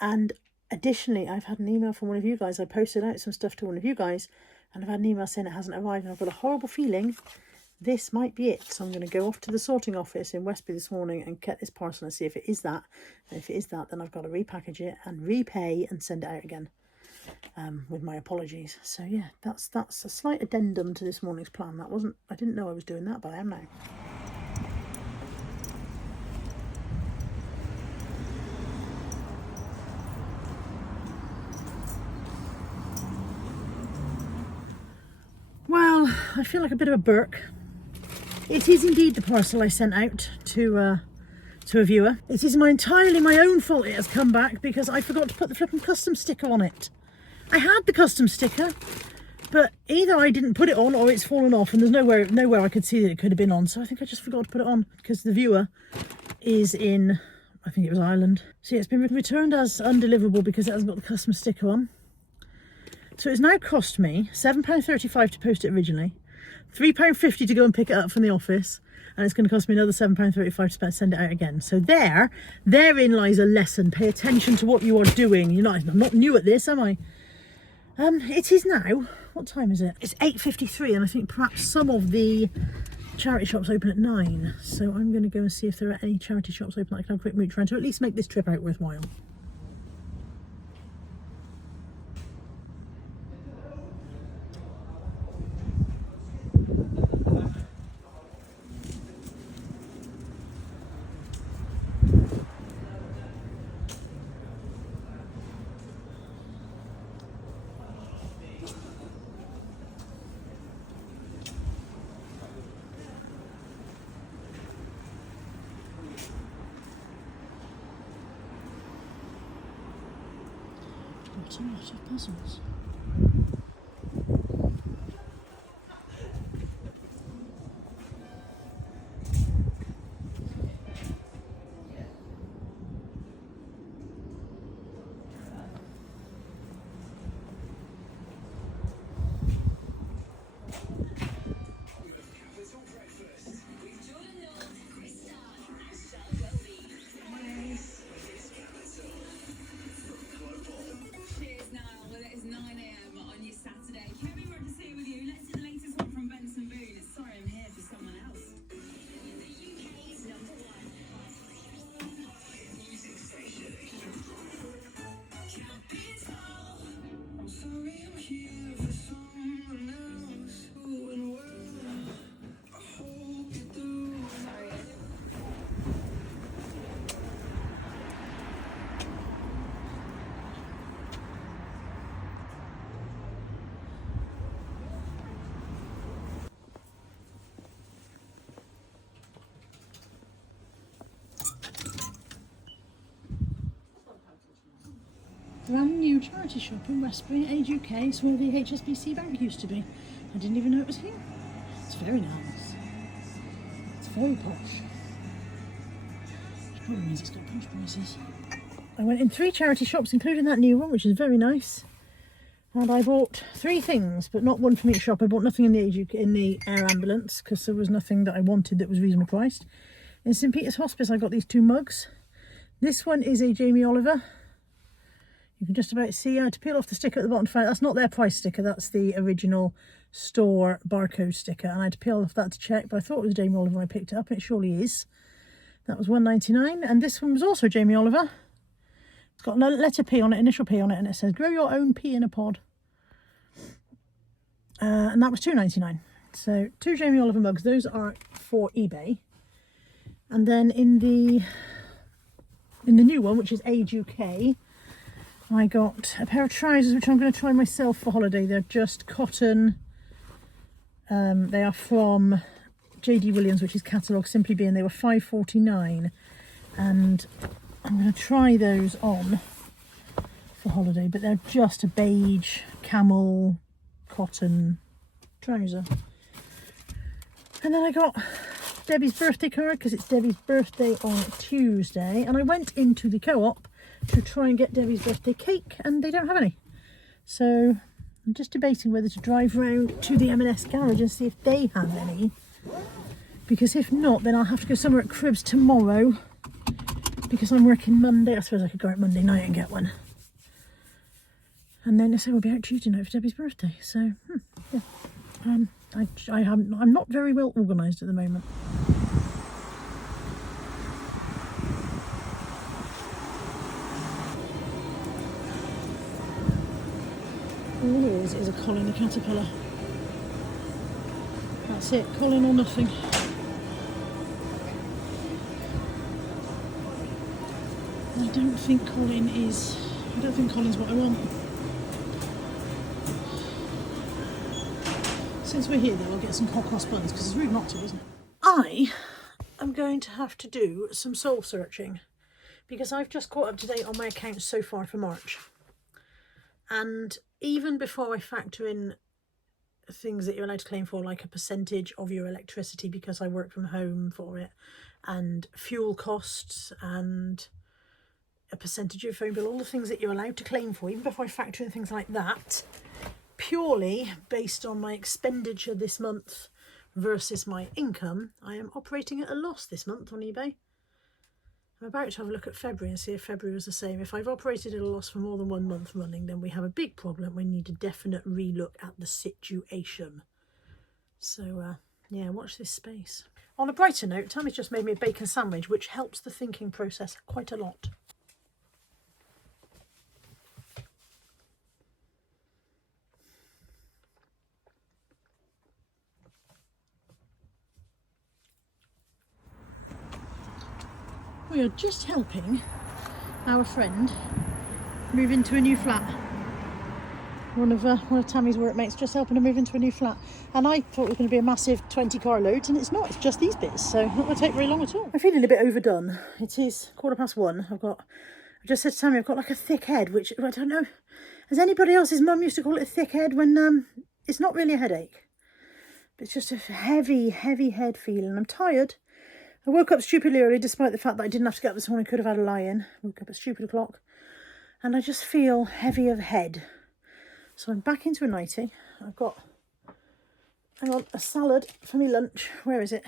And additionally, I've had an email from one of you guys. I posted out some stuff to one of you guys, and I've had an email saying it hasn't arrived, and I've got a horrible feeling this might be it. So I'm going to go off to the sorting office in Westby this morning and get this parcel and see if it is that. And if it is that, then I've got to repackage it and repay and send it out again, with my apologies. So yeah, that's a slight addendum to this morning's plan. I didn't know I was doing that, but I am now. Well, I feel like a bit of a Burke. It is indeed the parcel I sent out to a viewer. It is entirely my own fault it has come back because I forgot to put the flipping custom sticker on it. I had the custom sticker, but either I didn't put it on or it's fallen off, and there's nowhere I could see that it could have been on. So I think I just forgot to put it on because the viewer is in, I think it was Ireland. So yeah, it's been returned as undeliverable because it hasn't got the custom sticker on. So it's now cost me £7.35 to post it originally, £3.50 to go and pick it up from the office, and it's going to cost me another £7.35 to send it out again. So therein lies a lesson. Pay attention to what you are doing. I'm not new at this, am I? It is now, what time is it? It's 8:53, and I think perhaps some of the charity shops open at 9. So I'm going to go and see if there are any charity shops open that I can have a quick mooch around to at least make this trip out worthwhile. Quite a lot of puzzles. Brand new charity shop in Westbury, Age UK. It's where the HSBC Bank used to be. I didn't even know it was here. It's very nice. It's very posh. Which probably means it's got posh prices. I went in 3 charity shops, including that new one, which is very nice. And I bought 3 things, but not one from each shop. I bought nothing in the air ambulance because there was nothing that I wanted that was reasonably priced. In St Peter's Hospice, I got these 2 mugs. This one is a Jamie Oliver. You can just about see, I had to peel off the sticker at the bottom to find that's not their price sticker, that's the original store barcode sticker. And I had to peel off that to check, but I thought it was Jamie Oliver when I picked it up, and it surely is. That was £1.99, and this one was also Jamie Oliver. It's got a letter P on it, initial P on it, and it says, grow your own pea in a pod. And that was £2.99. So 2 Jamie Oliver mugs, those are for eBay. And then in the new one, which is Age UK, I got a pair of trousers which I'm going to try myself for holiday. They're just cotton. They are from JD Williams, which is catalogue Simply Be, and they were £5.49. And I'm going to try those on for holiday, but they're just a beige camel cotton trouser. And then I got Debbie's birthday card because it's Debbie's birthday on Tuesday, and I went into the Co-op to try and get Debbie's birthday cake, and they don't have any. So I'm just debating whether to drive round to the M&S garage and see if they have any, because if not, then I'll have to go somewhere at Cribs tomorrow because I'm working Monday. I suppose I could go out Monday night and get one, and then I say we'll be out Tuesday night for Debbie's birthday. So yeah, I'm not very well organised at the moment. All there is a Colin the caterpillar. That's it, Colin or nothing. I don't think Colin's what I want. Since we're here though, I'll get some hot cross buns because it's rude not to, isn't it? I am going to have to do some soul searching because I've just caught up to date on my accounts so far for March. And even before I factor in things that you're allowed to claim for, like a percentage of your electricity because I work from home for it, and fuel costs, and a percentage of your phone bill, all the things that you're allowed to claim for, even before I factor in things like that, purely based on my expenditure this month versus my income, I am operating at a loss this month on eBay. I'm about to have a look at February and see if February was the same. If I've operated at a loss for more than 1 month running, then we have a big problem. We need a definite relook at the situation. So, yeah, watch this space. On a brighter note, Tammy's just made me a bacon sandwich, which helps the thinking process quite a lot. We are just helping our friend move into a new flat. One of Tammy's workmates just helping her move into a new flat. And I thought it was going to be a massive 20 car loads, and it's not. It's just these bits, so not going to take very long at all. I'm feeling a bit overdone. It is 1:15. I just said to Tammy I've got like a thick head, which I don't know. as anybody else's mum used to call it, a thick head, when it's not really a headache. It's just a heavy, heavy head feeling. I'm tired. I woke up stupidly early, despite the fact that I didn't have to get up this morning. Could have had a lie-in. Woke up at stupid o'clock. And I just feel heavy of head. So I'm back into a nightie. I've got, hang on, a salad for me lunch. Where is it?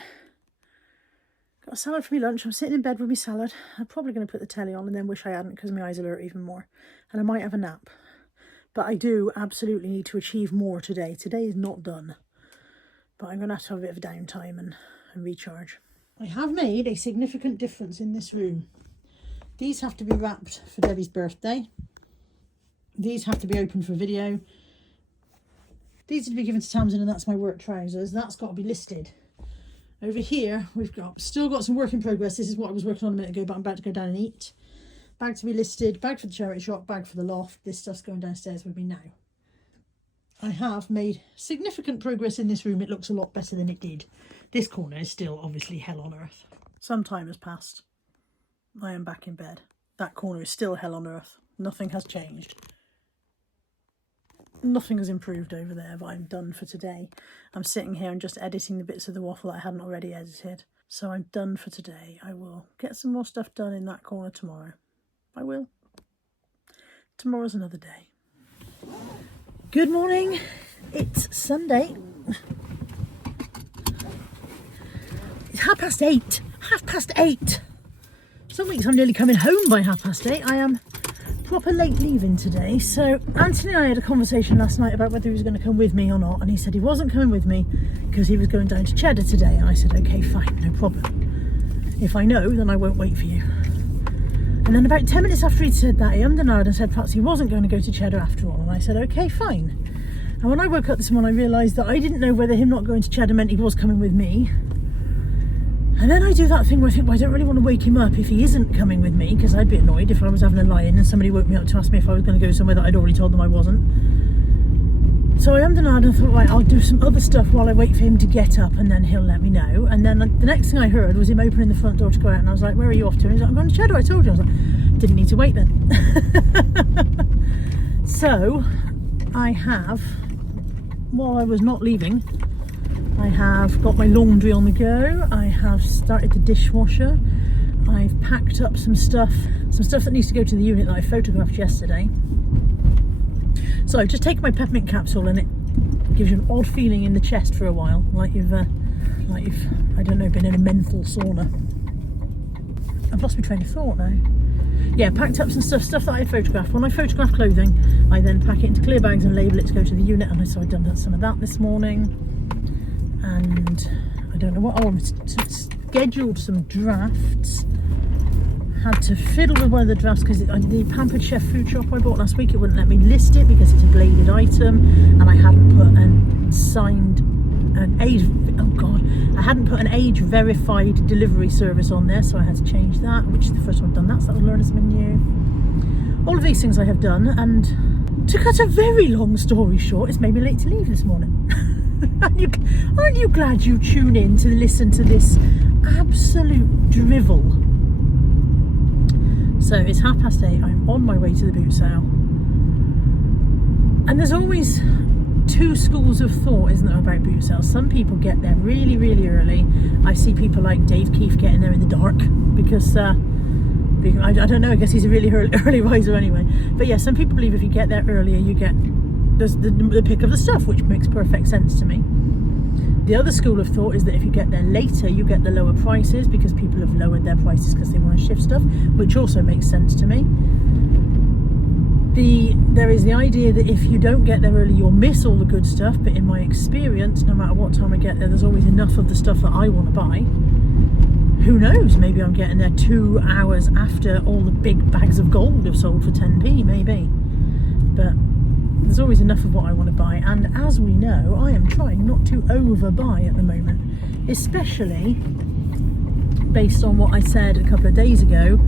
Got a salad for me lunch. I'm sitting in bed with my salad. I'm probably going to put the telly on and then wish I hadn't, because my eyes alert even more. And I might have a nap. But I do absolutely need to achieve more today. Today is not done. But I'm going to have a bit of a downtime and recharge. I have made a significant difference in this room. These have to be wrapped for Debbie's birthday. These have to be open for video. These are to be given to Tamsin, and that's my work trousers. That's got to be listed. Over here, we've still got some work in progress. This is what I was working on a minute ago, but I'm about to go down and eat. Bag to be listed, bag for the charity shop, bag for the loft. This stuff's going downstairs with me now. I have made significant progress in this room. It looks a lot better than it did. This corner is still obviously hell on earth. Some time has passed. I am back in bed. That corner is still hell on earth. Nothing has changed. Nothing has improved over there, but I'm done for today. I'm sitting here and just editing the bits of the waffle that I hadn't already edited. So I'm done for today. I will get some more stuff done in that corner tomorrow. I will. Tomorrow's another day. Good morning. It's Sunday. It's 8:30. 8:30. Some weeks I'm nearly coming home by 8:30. I am proper late leaving today. So Anthony and I had a conversation last night about whether he was going to come with me or not, and he said he wasn't coming with me because he was going down to Cheddar today. And I said, okay, fine, no problem. If I know, then I won't wait for you. And then about 10 minutes after he'd said that, he ummed and ahed and said perhaps he wasn't going to go to Cheddar after all. And I said, okay, fine. And when I woke up this morning, I realised that I didn't know whether him not going to Cheddar meant he was coming with me. And then I do that thing where I think, well, I don't really want to wake him up if he isn't coming with me, because I'd be annoyed if I was having a lie-in and somebody woke me up to ask me if I was going to go somewhere that I'd already told them I wasn't. So I ummed and ahed and thought, right, I'll do some other stuff while I wait for him to get up, and then he'll let me know. And then the next thing I heard was him opening the front door to go out, and I was like, where are you off to? And he's like, I'm going to Cheddar, I told you. I was like, didn't need to wait then. So I have, while I was not leaving, I have got my laundry on the go. I have started the dishwasher. I've packed up some stuff that needs to go to the unit that I photographed yesterday. So I've just taken my peppermint capsule, and it gives you an odd feeling in the chest for a while, like you've I don't know, been in a menthol sauna. I've lost my train of thought now. Yeah, packed up some stuff that I photographed. When I photograph clothing, I then pack it into clear bags and label it to go to the unit, and so I've done some of that this morning. And I don't know what, scheduled some drafts. Had to fiddle with one of the drafts because the Pampered Chef food shop I bought last week, it wouldn't let me list it because it's a graded item, and I hadn't put I hadn't put an age verified delivery service on there, so I had to change that, which is the first one I've done that, so that was learning something new. All of these things I have done, and to cut a very long story short, it's made me late to leave this morning. Aren't you glad you tune in to listen to this absolute drivel? So it's 8:30, I'm on my way to the boot sale. And there's always two schools of thought, isn't there, about boot sales? Some people get there really, really early. I see people like Dave Keefe getting there in the dark because I don't know, I guess he's a really early riser anyway. But yeah, some people believe if you get there earlier, you get the pick of the stuff, which makes perfect sense to me. The other school of thought is that if you get there later, you get the lower prices because people have lowered their prices because they want to shift stuff, which also makes sense to me. There is the idea that if you don't get there early, you'll miss all the good stuff, but in my experience, no matter what time I get there, there's always enough of the stuff that I want to buy. Who knows, maybe I'm getting there 2 hours after all the big bags of gold have sold for 10p, maybe. But there's always enough of what I want to buy, and as we know, I am trying not to overbuy at the moment, especially based on what I said a couple of days ago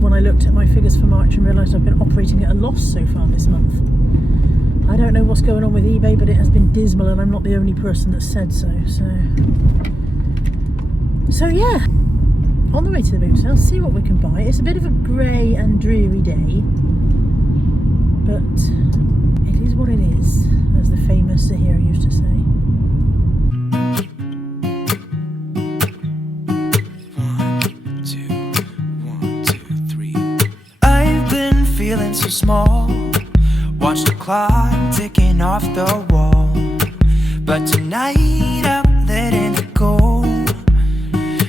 when I looked at my figures for March and realised I've been operating at a loss so far this month. I don't know what's going on with eBay, but it has been dismal, and I'm not the only person that said so. So yeah, on the way to the boot sale, see what we can buy. It's a bit of a grey and dreary day, but what it is, as the famous Zahir used to say. One, two, three. I've been feeling so small. Watch the clock ticking off the wall. But tonight I'm letting it go.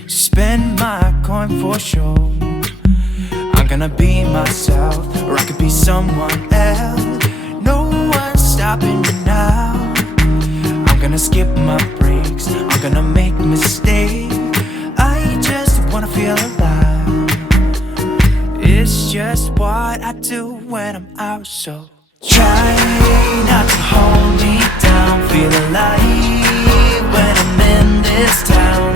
Spend my coin for sure. I'm gonna be myself, or I could be someone else. No one's stopping me now. I'm gonna skip my breaks, I'm gonna make mistakes. I just wanna feel alive. It's just what I do when I'm out, so try not to hold me down. Feel alive when I'm in this town.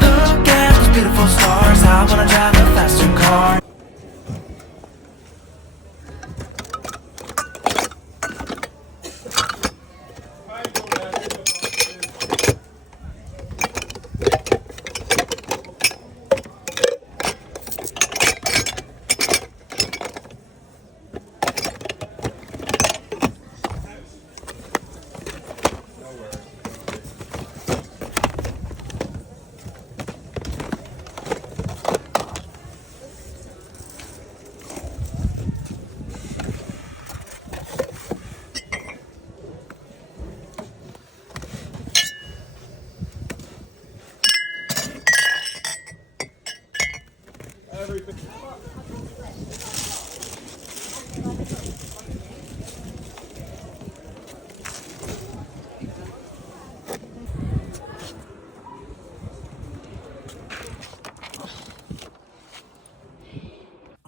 Look at those beautiful stars. I wanna drive a faster car.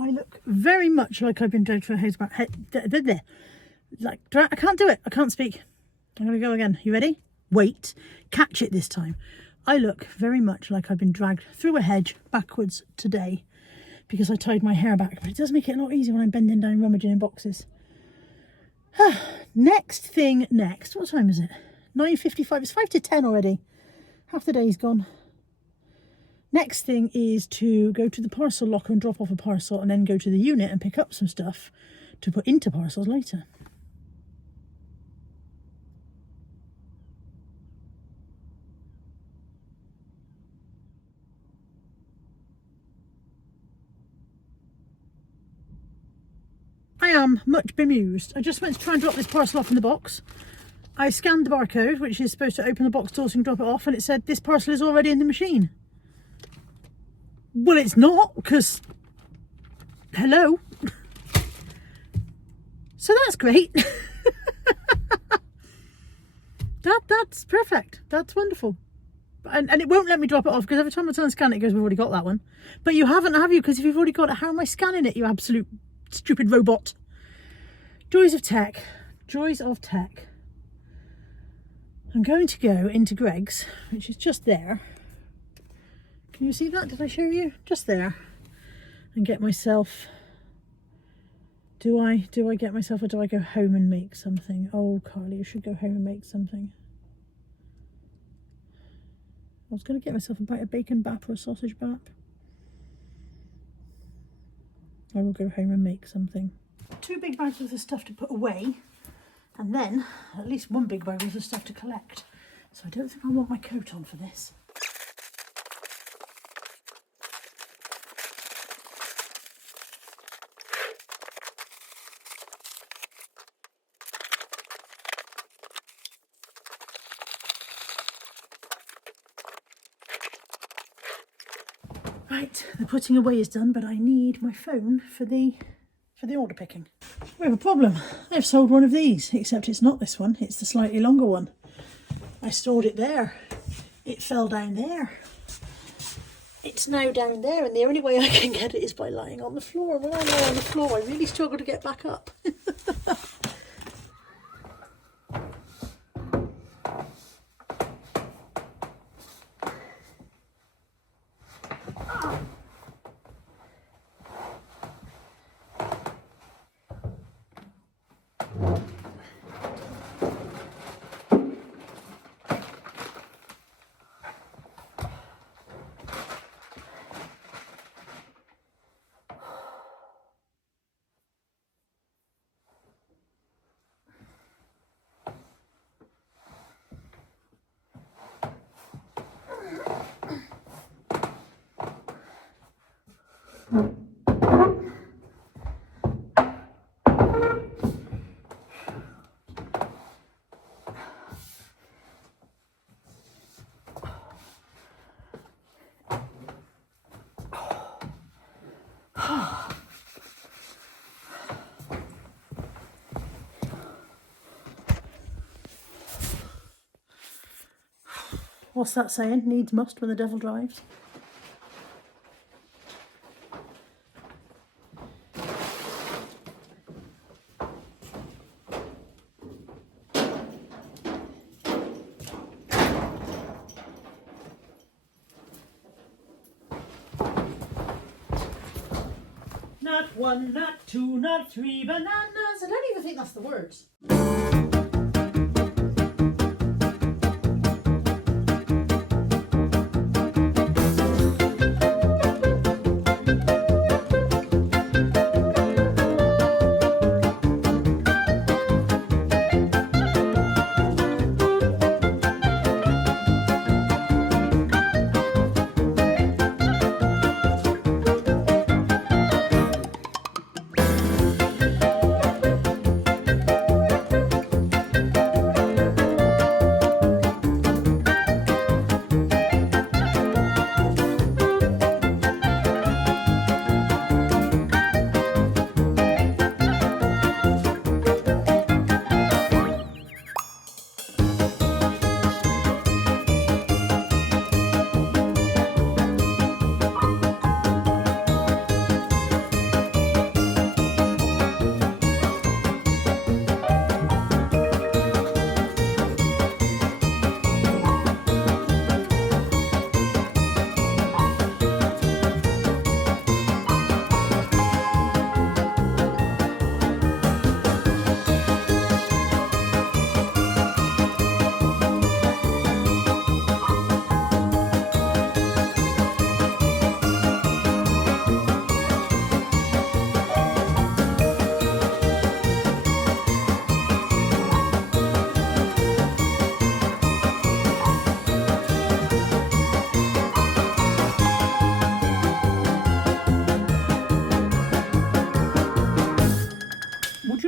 I look very much like I've been dragged through a haze back. I can't do it. I can't speak. I'm going to go again. You ready? Wait. Catch it this time. I look very much like I've been dragged through a hedge backwards today because I tied my hair back. But it does make it a lot easier when I'm bending down rummaging in boxes. Next thing next. What time is it? 9:55. It's 5 to 10 already. Half the day's gone. Next thing is to go to the parcel locker and drop off a parcel, and then go to the unit and pick up some stuff to put into parcels later. I am much bemused. I just went to try and drop this parcel off in the box. I scanned the barcode, which is supposed to open the box door so you can drop it off, and it said this parcel is already in the machine. Well, it's not, because hello. So that's great. That's perfect. That's wonderful. And it won't let me drop it off because every time I turn and scan it, it goes, we've already got that one. But you haven't, have you? Because if you've already got it, how am I scanning it, you absolute stupid robot? Joys of tech. Joys of tech. I'm going to go into Greg's, which is just there. Can you see that? Did I show you? Just there. And get myself... Do I get myself, or do I go home and make something? Oh, Carly, you should go home and make something. I was going to get myself a bite of bacon bap or a sausage bap. I will go home and make something. 2 big bags worth of stuff to put away, and then at least 1 big bag worth of stuff to collect. So I don't think I want my coat on for this. Right, the putting away is done, but I need my phone for the order picking. We have a problem. I've sold one of these, except it's not this one, it's the slightly longer one. I stored it there. It fell down there. It's now down there, and the only way I can get it is by lying on the floor. When I lie on the floor, I really struggle to get back up. What's that saying? Needs must when the devil drives. Not one, not two, not three bananas. I don't even think that's the words.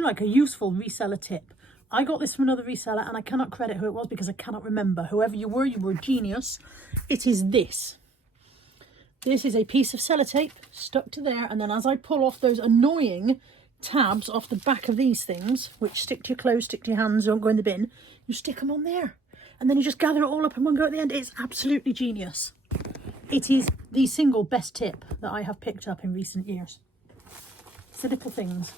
Like a useful reseller tip. I got this from another reseller and I cannot credit who it was because I cannot remember. Whoever you were a genius. It is this. This is a piece of sellotape stuck to there, and then as I pull off those annoying tabs off the back of these things, which stick to your clothes, stick to your hands, don't go in the bin, you stick them on there. And then you just gather it all up in one go at the end. It's absolutely genius. It is the single best tip that I have picked up in recent years. It's the little things.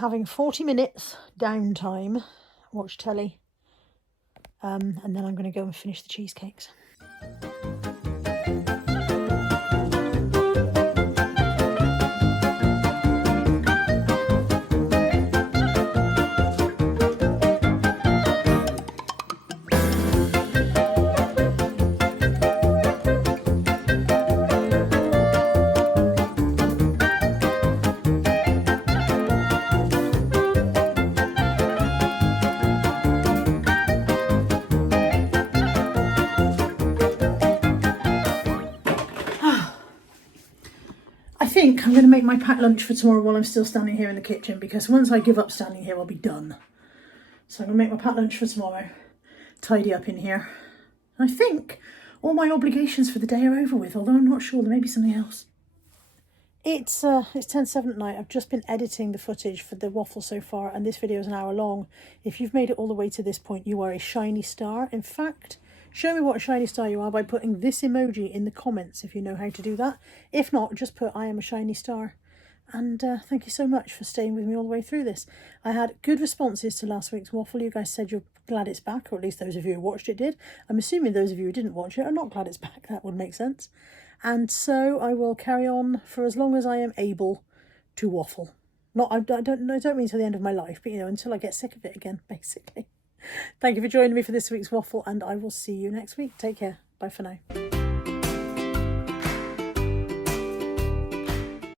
Having 40 minutes downtime, watch telly, and then I'm going to go and finish the cheesecakes. I'm going to make my packed lunch for tomorrow while I'm still standing here in the kitchen, because once I give up standing here, I'll be done. So I'm going to make my packed lunch for tomorrow, tidy up in here. I think all my obligations for the day are over with, although I'm not sure, there may be something else. It's 10:07 at night. I've just been editing the footage for the waffle so far, and this video is an hour long. If you've made it all the way to this point, you are a shiny star. In fact, show me what a shiny star you are by putting this emoji in the comments if you know how to do that. If not, just put I am a shiny star. And thank you so much for staying with me all the way through this. I had good responses to last week's waffle. You guys said you're glad it's back, or at least those of you who watched it did. I'm assuming those of you who didn't watch it are not glad it's back. That would make sense. And so I will carry on for as long as I am able to waffle. I don't mean till the end of my life, but, you know, until I get sick of it again, basically. Thank you for joining me for this week's waffle, and I will see you next week. Take care. Bye for now.